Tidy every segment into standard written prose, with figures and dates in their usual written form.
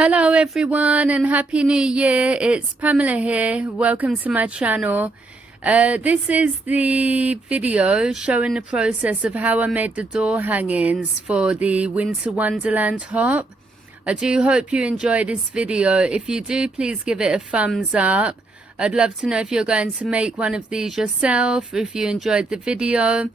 Hello everyone and Happy New Year. It's Pamela here. Welcome to my channel. This is the video showing the process of how I made the door hangings for the Winter Wonderland hop. I do hope you enjoy this video. If you do, please give it a thumbs up. I'd love to know if you're going to make one of these yourself, if you enjoyed the video.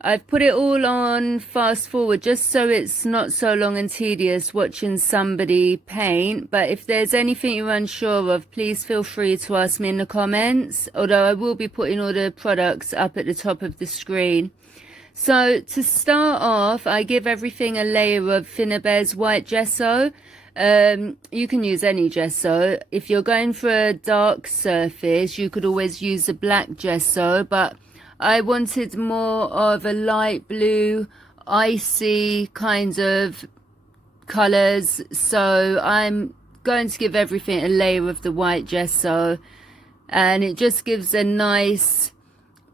I've put it all on fast forward just so it's not so long and tedious watching somebody paint. But if there's anything you're unsure of, please feel free to ask me in the comments, although I will be putting all the products up at the top of the screen. So to start off, I give everything a layer of Finnabare's white gesso. You can use any gesso. If you're going for a dark surface, you could always use a black gesso, but I wanted more of a light blue, icy kind of colours, so I'm going to give everything a layer of the white gesso, and it just gives a nice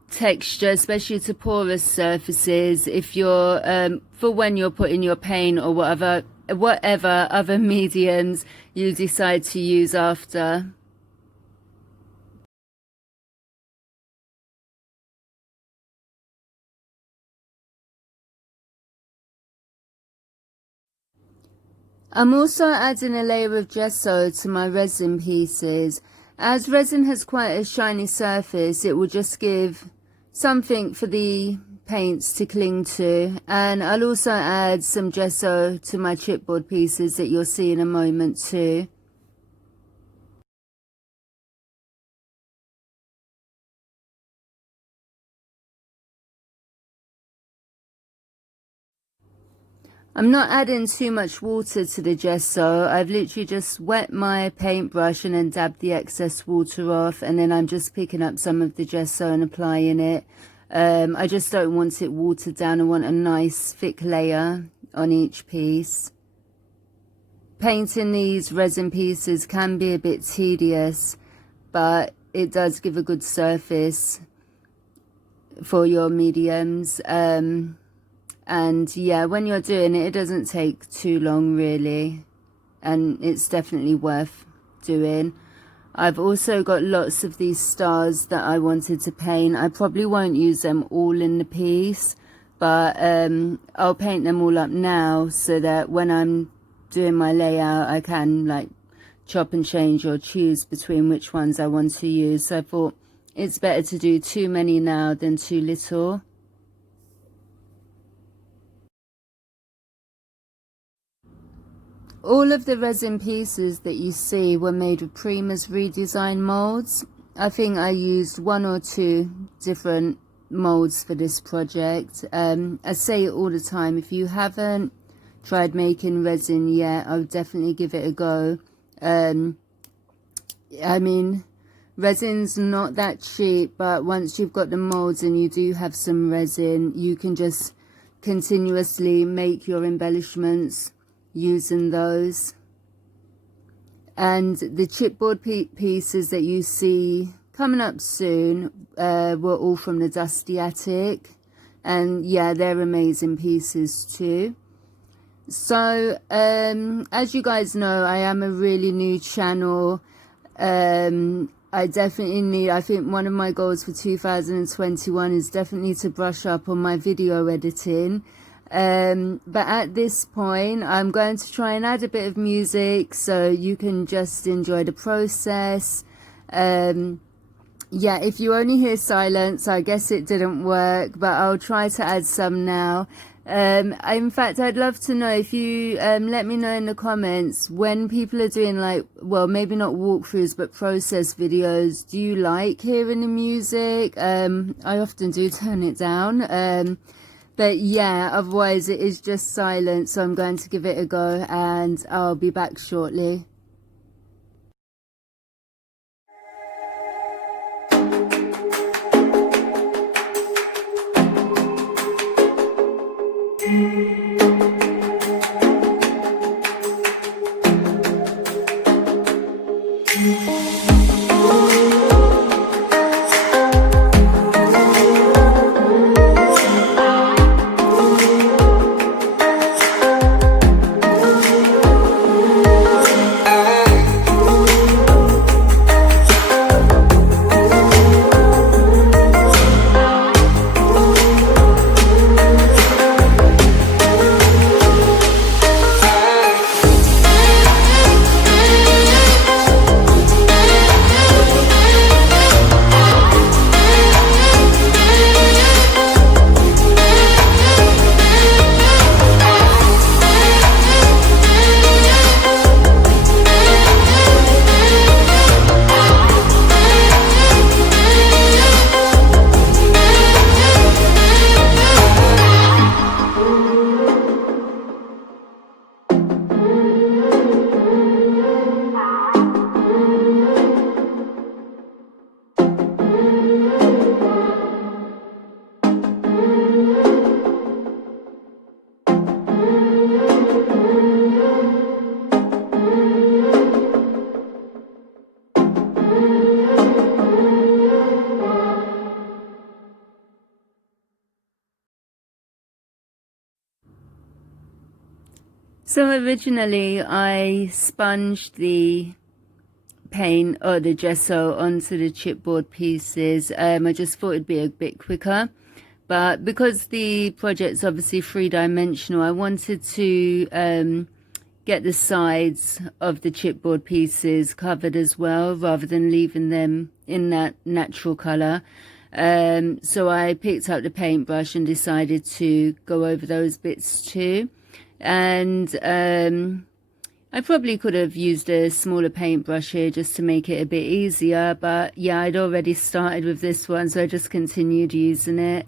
texture, especially to porous surfaces, if you're for when you're putting your paint or whatever other mediums you decide to use after. I'm also adding a layer of gesso to my resin pieces. As resin has quite a shiny surface, it will just give something for the paints to cling to. And I'll also add some gesso to my chipboard pieces that you'll see in a moment too. I'm not adding too much water to the gesso. I've literally just wet my paintbrush and then dabbed the excess water off, and then I'm just picking up some of the gesso and applying it. I just don't want it watered down. I want a nice thick layer on each piece. Painting these resin pieces can be a bit tedious, but it does give a good surface for your mediums. And yeah, when you're doing it, it doesn't take too long really, and it's definitely worth doing. I've also got lots of these stars that I wanted to paint. I probably won't use them all in the piece, but I'll paint them all up now so that when I'm doing my layout I can like chop and change or choose between which ones I want to use. So I thought it's better to do too many now than too little. All of the resin pieces that you see were made with Prima's redesign molds. I think I used 1 or 2 different molds for this project. I say it all the time, if you haven't tried making resin yet, I would definitely give it a go. I mean, resin's not that cheap, but once you've got the molds and you do have some resin, you can just continuously make your embellishments using those. And the chipboard pieces that you see coming up soon were all from the Dusty Attic, and yeah, they're amazing pieces too. So as you guys know, I am a really new channel. I definitely need, I think one of my goals for 2021 is definitely to brush up on my video editing. But at this point I'm going to try and add a bit of music so you can just enjoy the process. Yeah, if you only hear silence, I guess it didn't work, but I'll try to add some now. In fact, I'd love to know if you let me know in the comments when people are doing like, well, maybe not walkthroughs but process videos, do you like hearing the music? I often do turn it down. But yeah, otherwise it is just silent, so I'm going to give it a go and I'll be back shortly. So originally I sponged the paint or the gesso onto the chipboard pieces. I just thought it'd be a bit quicker, but because the project's obviously three-dimensional, I wanted to get the sides of the chipboard pieces covered as well, rather than leaving them in that natural color. So I picked up the paintbrush and decided to go over those bits too. And I probably could have used a smaller paintbrush here just to make it a bit easier, but yeah, I'd already started with this one, so I just continued using it.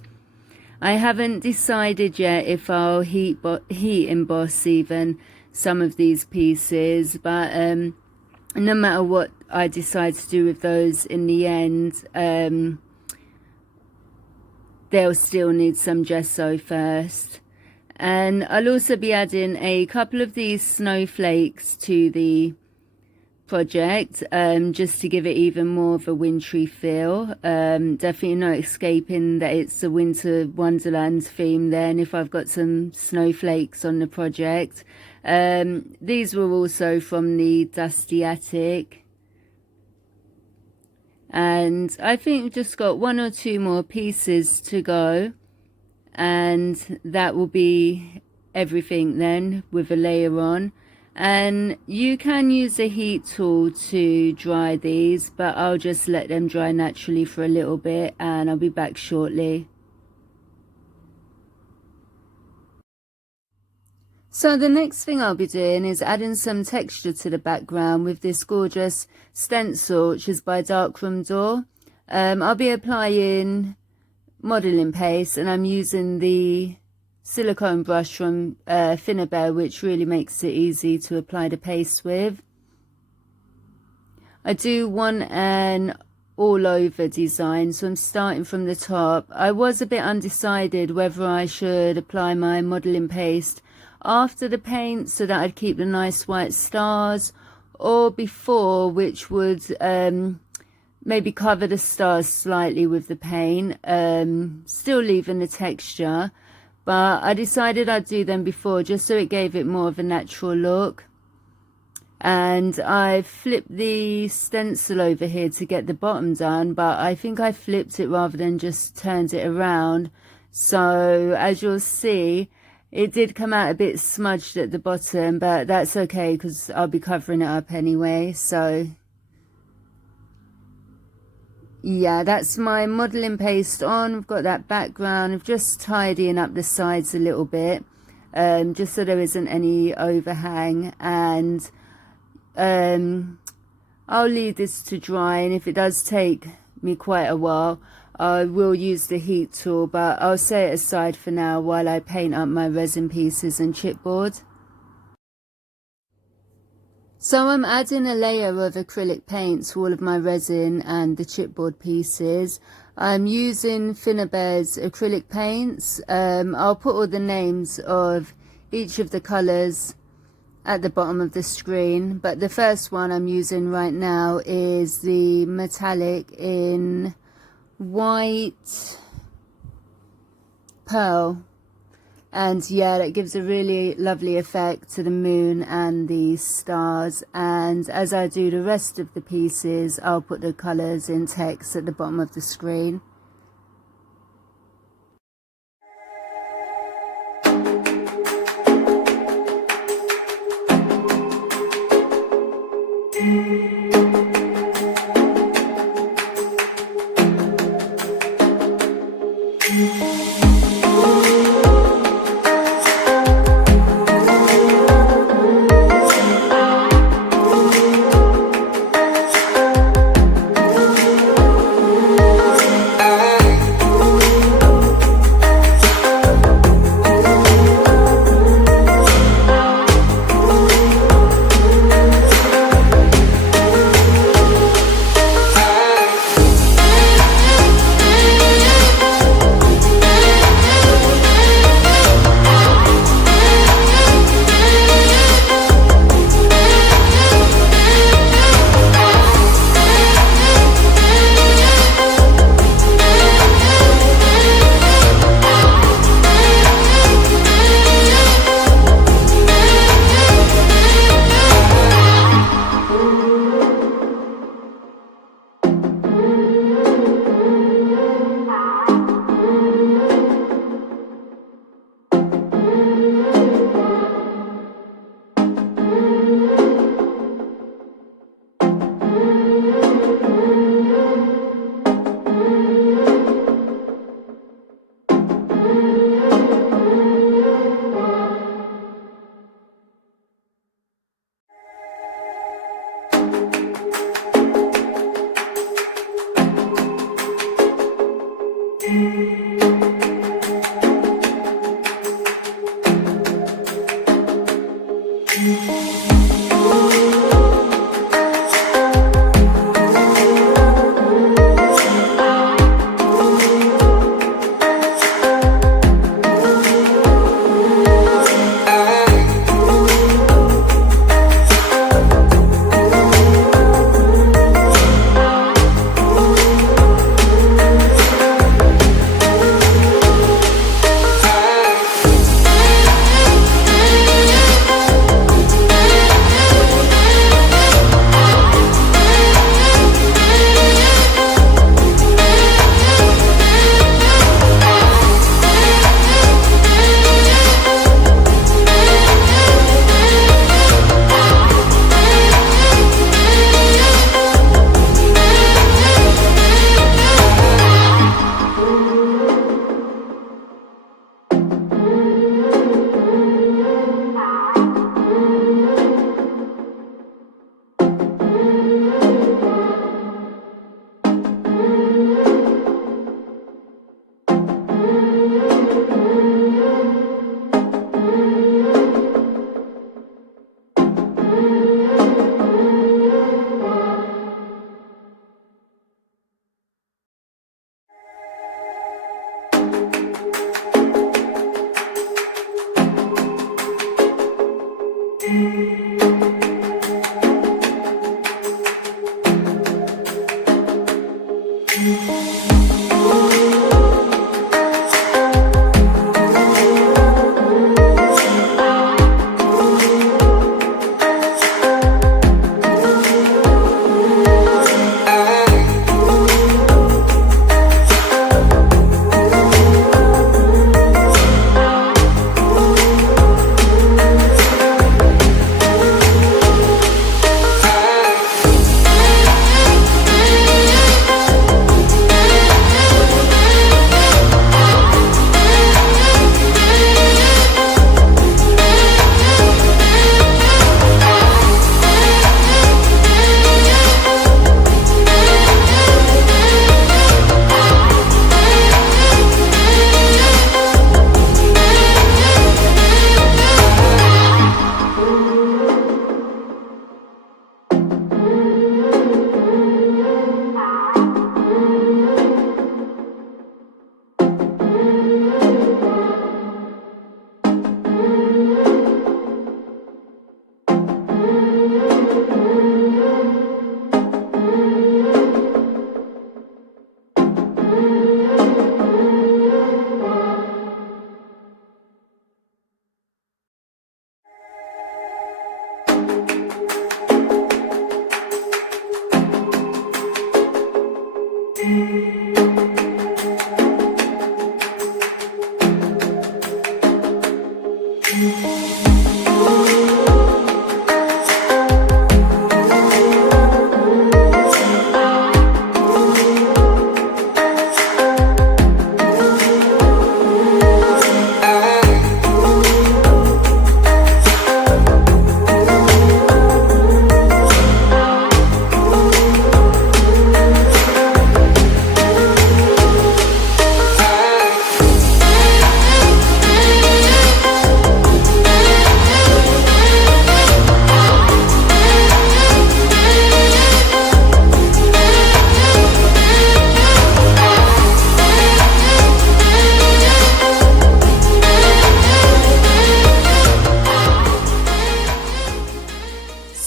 I haven't decided yet if I'll heat emboss even some of these pieces, but no matter what I decide to do with those in the end, they'll still need some gesso first. And I'll also be adding a couple of these snowflakes to the project, just to give it even more of a wintry feel. Definitely not escaping that it's a winter wonderland theme then if I've got some snowflakes on the project. These were also from the Dusty Attic. And I think we've just got one or two more pieces to go, and that will be everything then with a layer on. And you can use a heat tool to dry these, but I'll just let them dry naturally for a little bit and I'll be back shortly. So the next thing I'll be doing is adding some texture to the background with this gorgeous stencil, which is by Darkroom Door. I'll be applying modeling paste, and I'm using the silicone brush from Finnabair, which really makes it easy to apply the paste with. I do want an all over design, so I'm starting from the top. I was a bit undecided whether I should apply my modeling paste after the paint so that I'd keep the nice white stars, or before, which would maybe cover the stars slightly with the paint, still leaving the texture. But I decided I'd do them before, just so it gave it more of a natural look. And I flipped the stencil over here to get the bottom done, but I think I flipped it rather than just turned it around. So as you'll see, it did come out a bit smudged at the bottom, but that's okay because I'll be covering it up anyway. So yeah, that's my modeling paste on. We've got that background. I'm just tidying up the sides a little bit, just so there isn't any overhang. And I'll leave this to dry, and if it does take me quite a while, I will use the heat tool, but I'll set it aside for now while I paint up my resin pieces and chipboard. So I'm adding a layer of acrylic paint to all of my resin and the chipboard pieces. I'm using Finnabair's acrylic paints. I'll put all the names of each of the colours at the bottom of the screen, but the first one I'm using right now is the metallic in white pearl. And yeah, that gives a really lovely effect to the moon and the stars. And as I do the rest of the pieces, I'll put the colours in text at the bottom of the screen.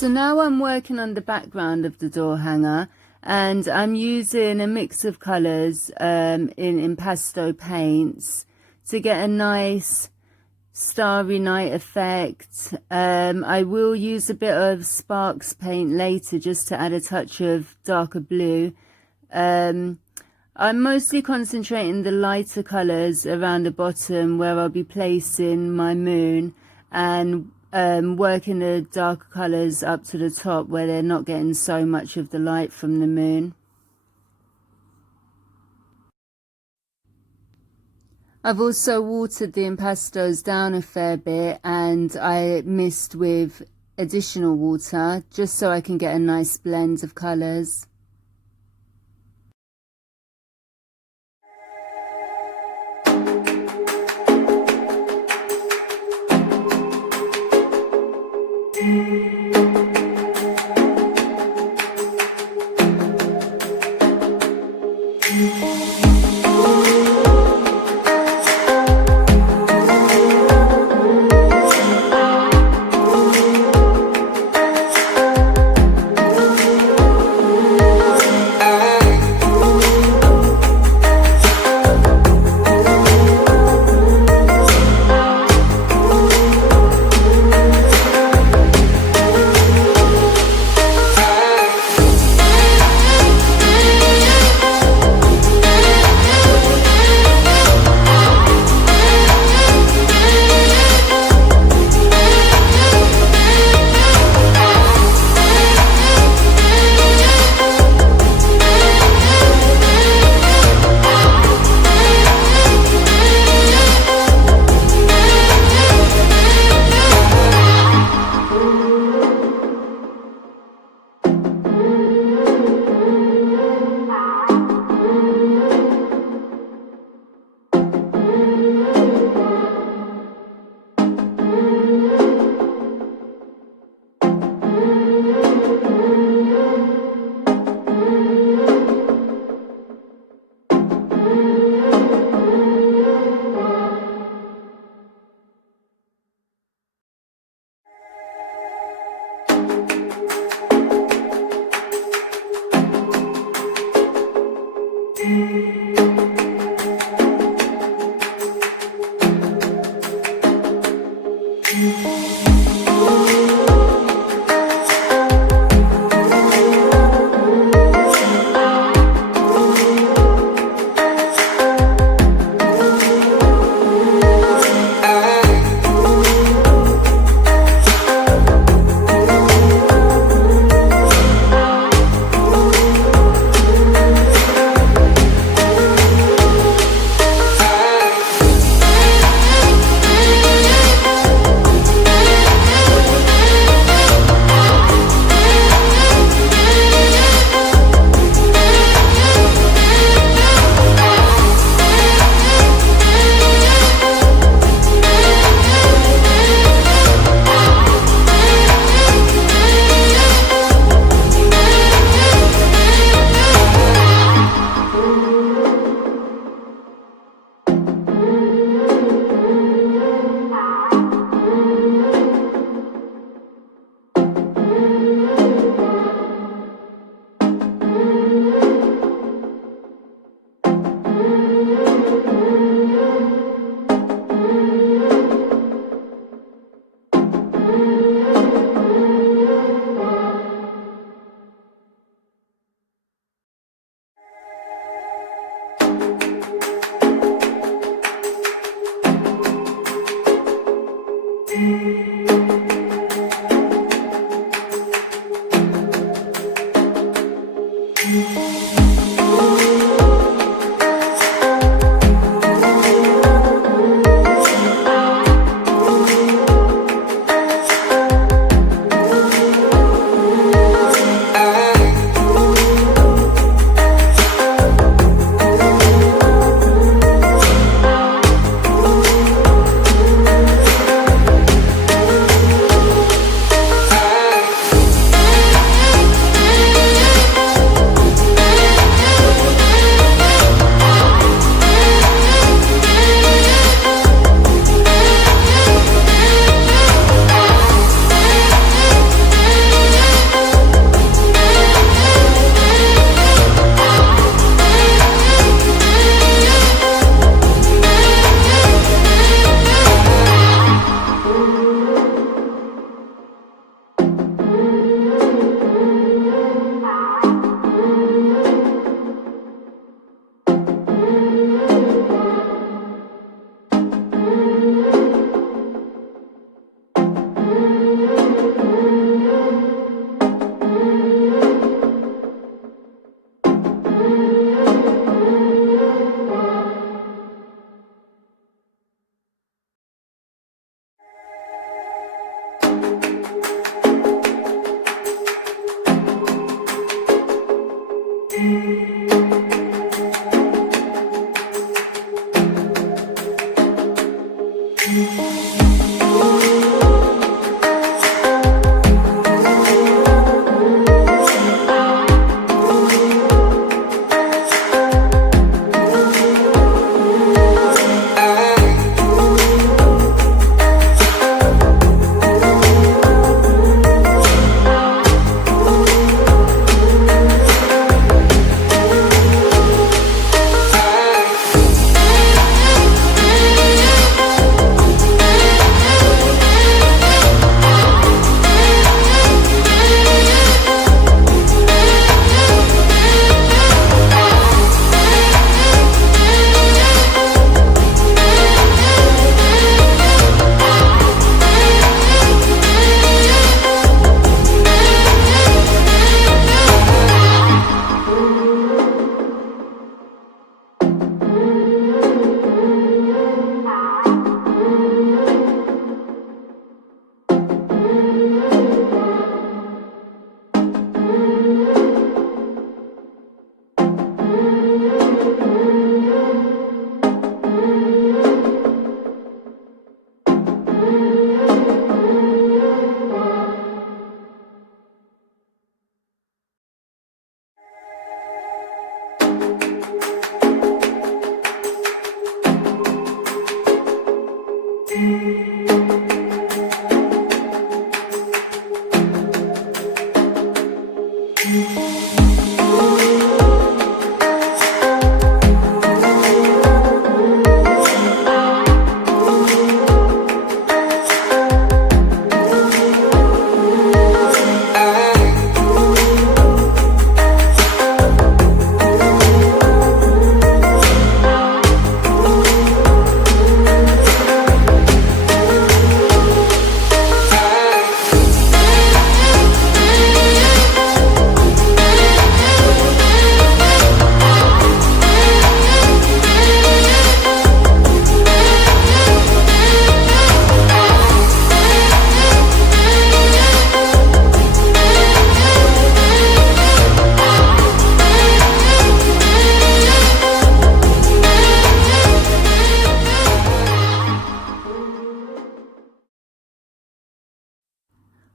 So now I'm working on the background of the door hanger, and I'm using a mix of colours in impasto paints to get a nice starry night effect. I will use a bit of Sparks paint later just to add a touch of darker blue. I'm mostly concentrating the lighter colours around the bottom where I'll be placing my moon, and working the darker colours up to the top where they're not getting so much of the light from the moon. I've also watered the impastos down a fair bit, and I mist with additional water just so I can get a nice blend of colours.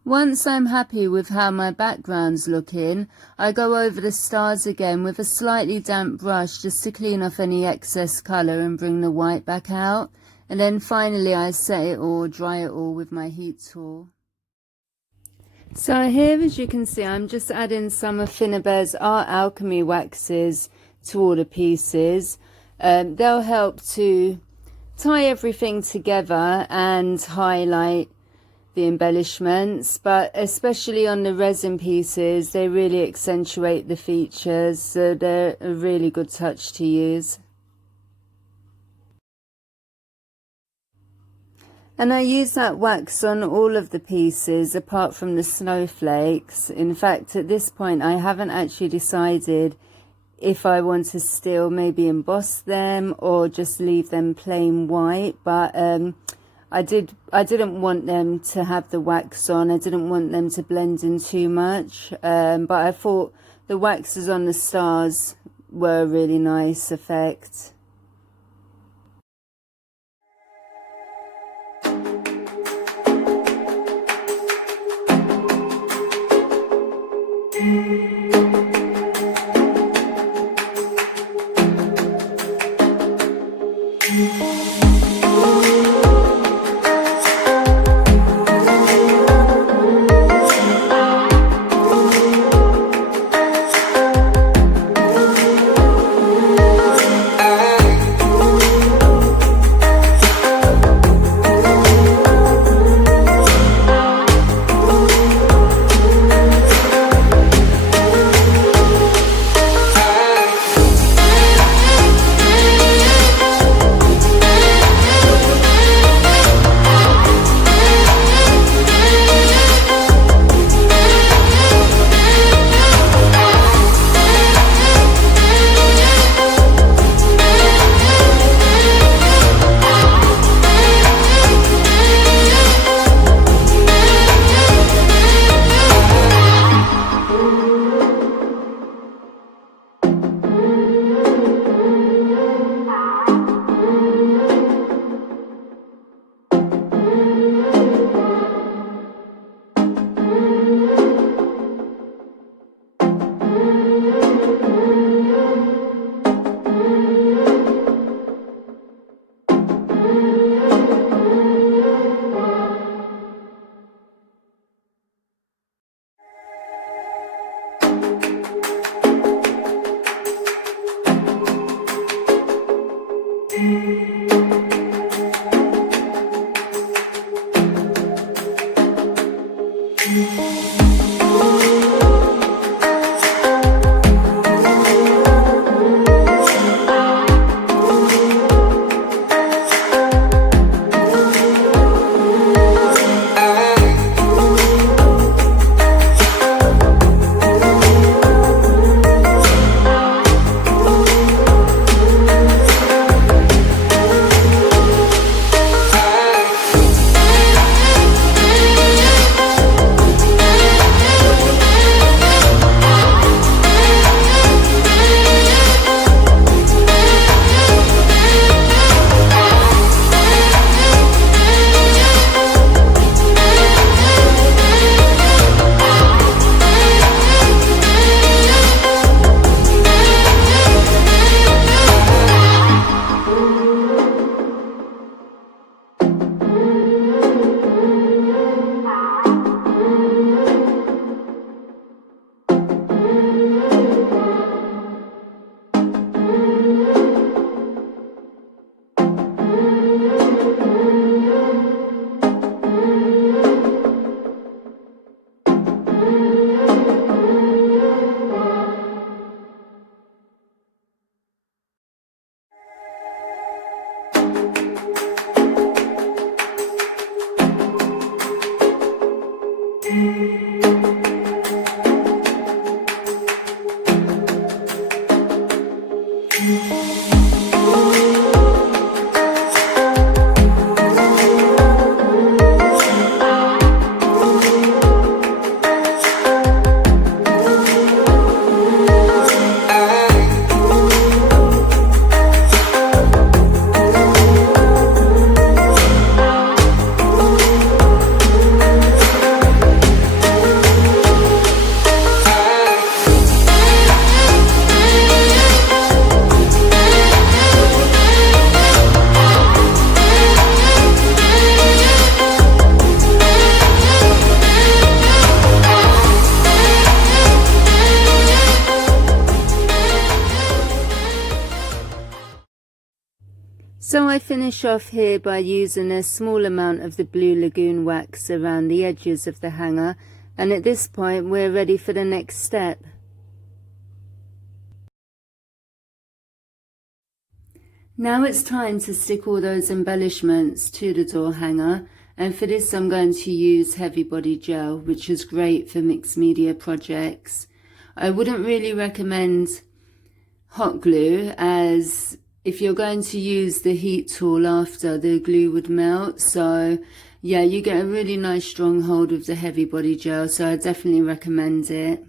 Once I'm happy with how my background's looking, I go over the stars again with a slightly damp brush just to clean off any excess colour and bring the white back out. And then finally I set it all, dry it all with my heat tool. So here, as you can see, I'm just adding some of Finnabare's Art Alchemy waxes to all the pieces. They'll help to tie everything together and highlight the embellishments, but especially on the resin pieces, they really accentuate the features, so they're a really good touch to use. And I use that wax on all of the pieces apart from the snowflakes. In fact, at this point I haven't actually decided if I want to still maybe emboss them or just leave them plain white, but I didn't want them to have the wax on. I didn't want them to blend in too much, but I thought the waxes on the stars were a really nice effect. So I finish off here by using a small amount of the Blue Lagoon wax around the edges of the hanger, and at this point we're ready for the next step. Now it's time to stick all those embellishments to the door hanger, and for this I'm going to use heavy body gel, which is great for mixed media projects. I wouldn't really recommend hot glue, as if you're going to use the heat tool after, the glue would melt. So yeah, you get a really nice strong hold of the heavy body gel, so I definitely recommend it.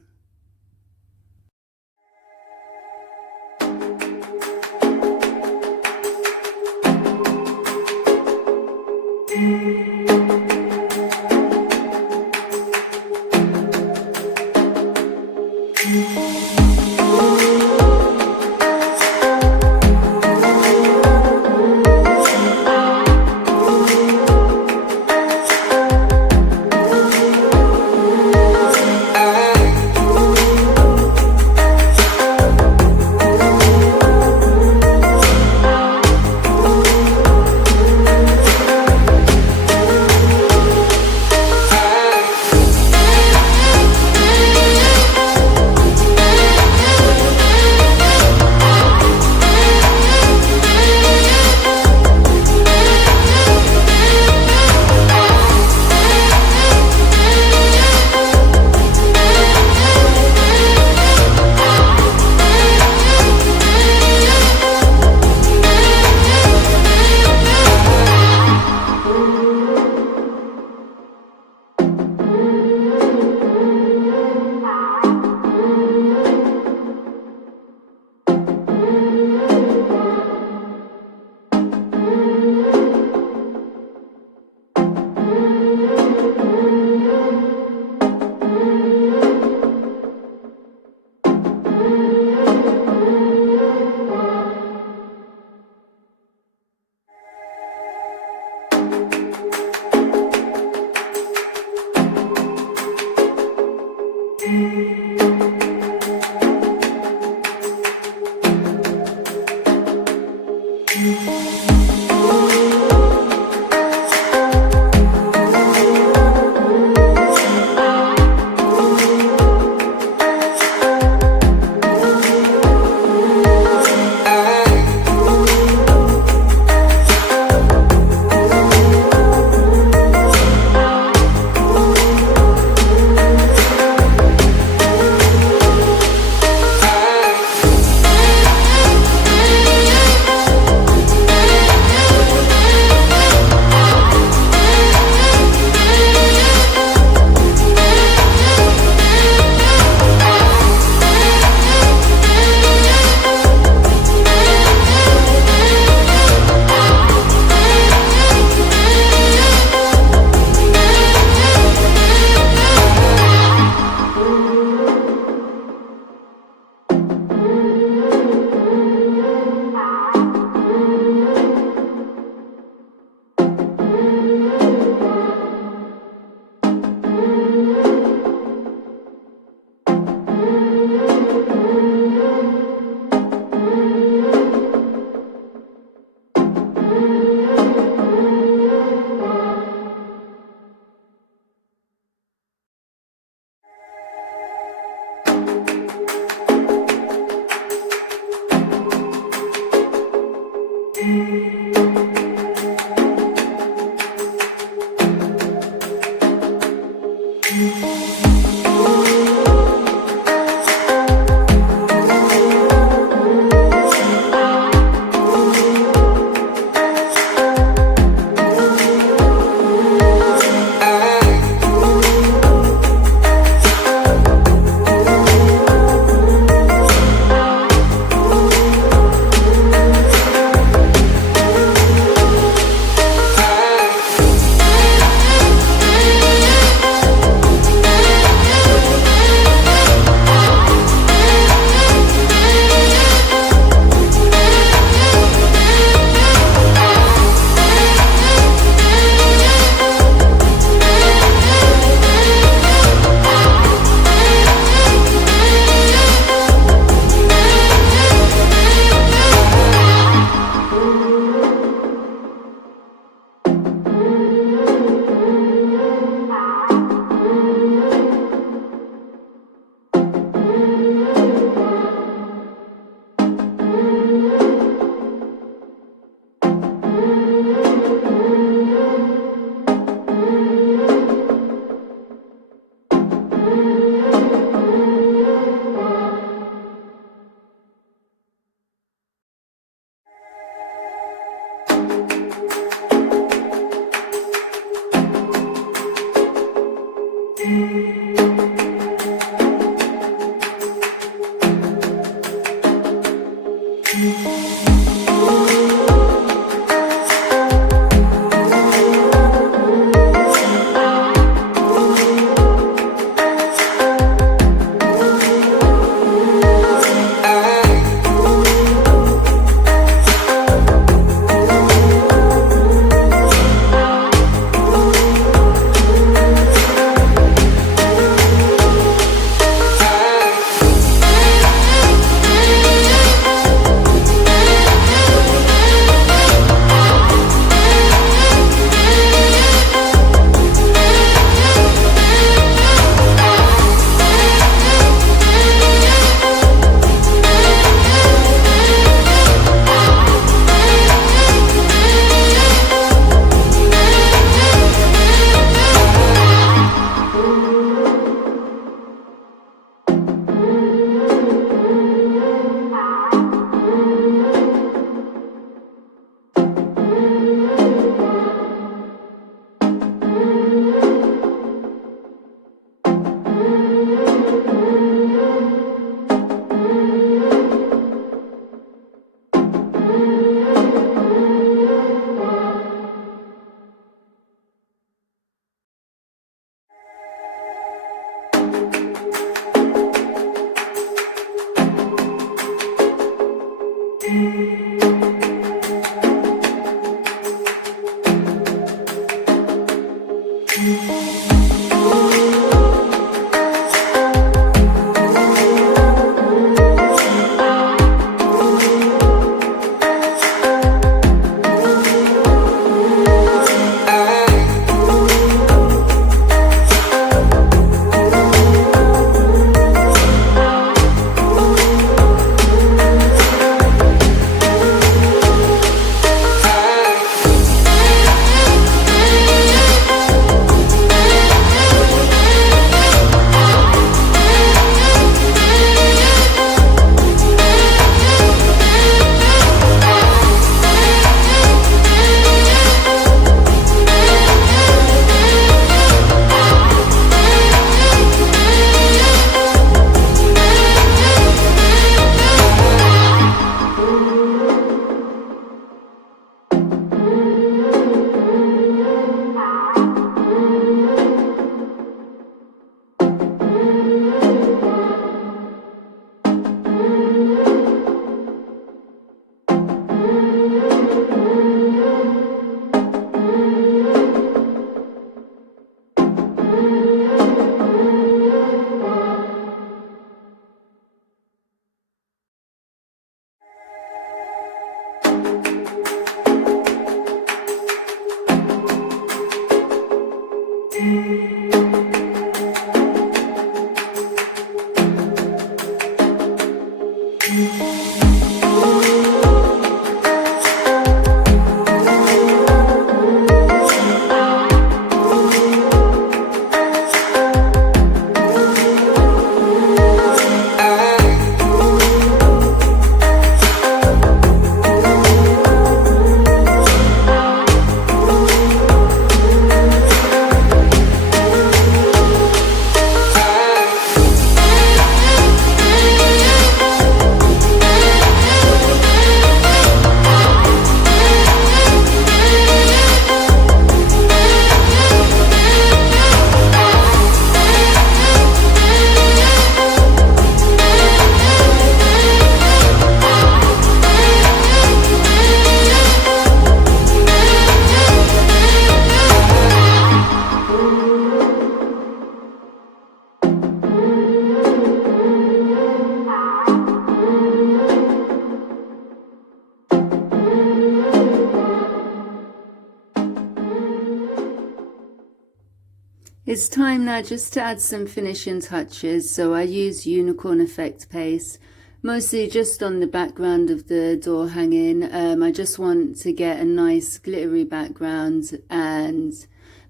It's time now just to add some finishing touches, so I use unicorn effect paste, mostly just on the background of the door hanging. I just want to get a nice glittery background and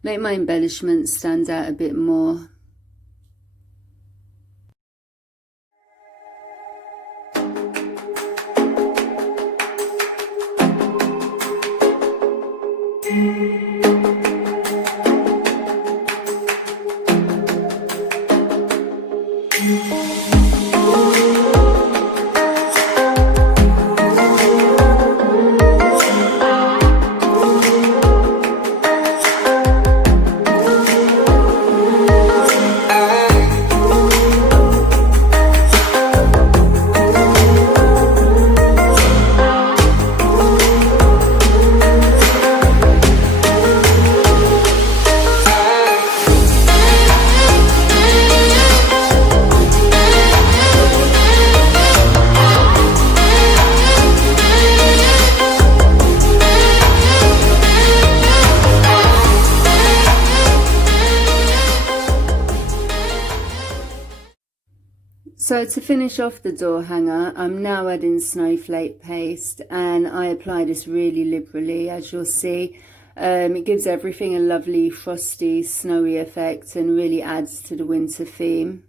make my embellishments stand out a bit more. So to finish off the door hanger, I'm now adding snowflake paste, and I apply this really liberally, as you'll see. It gives everything a lovely frosty, snowy effect and really adds to the winter theme.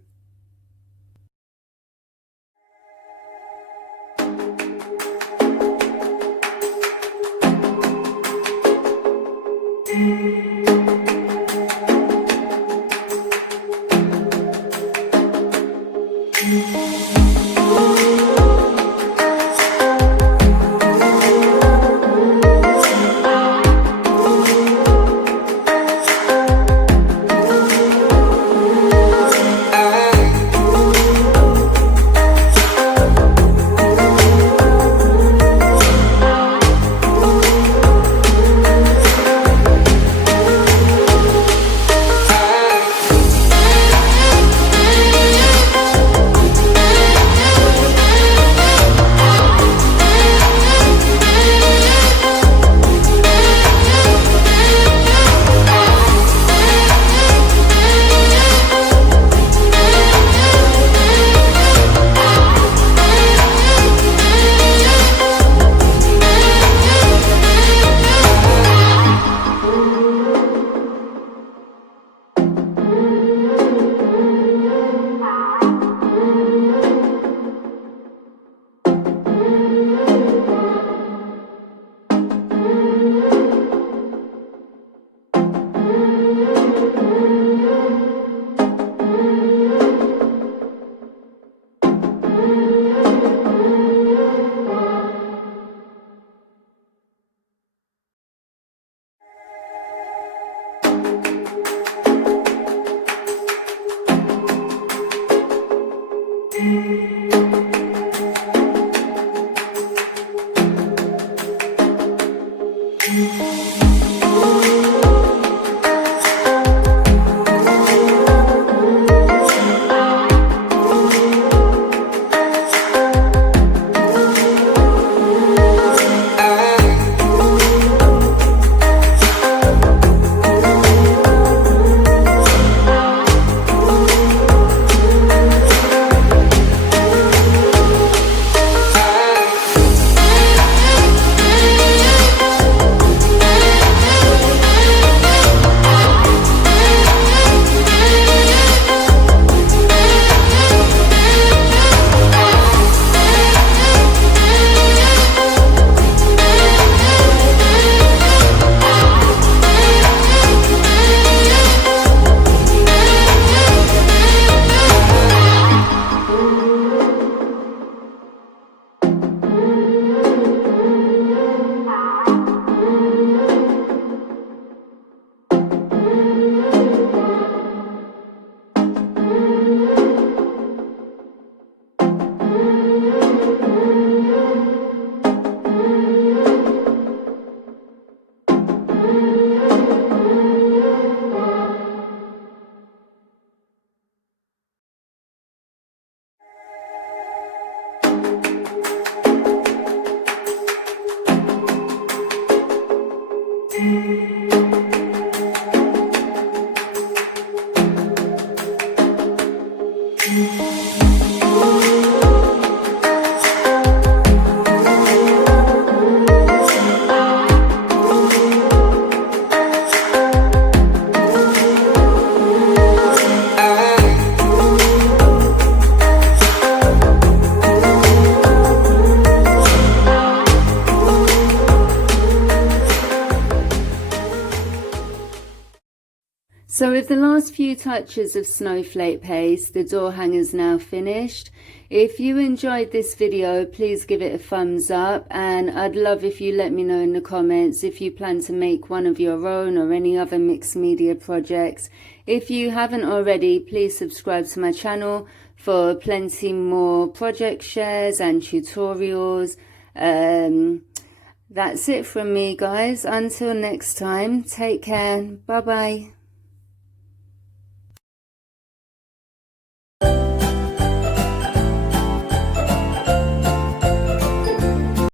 So with the last few touches of snowflake paste, the door hanger's now finished. If you enjoyed this video, please give it a thumbs up, and I'd love if you let me know in the comments if you plan to make one of your own or any other mixed media projects. If you haven't already, please subscribe to my channel for plenty more project shares and tutorials. That's it from me, guys. Until next time, take care. Bye bye.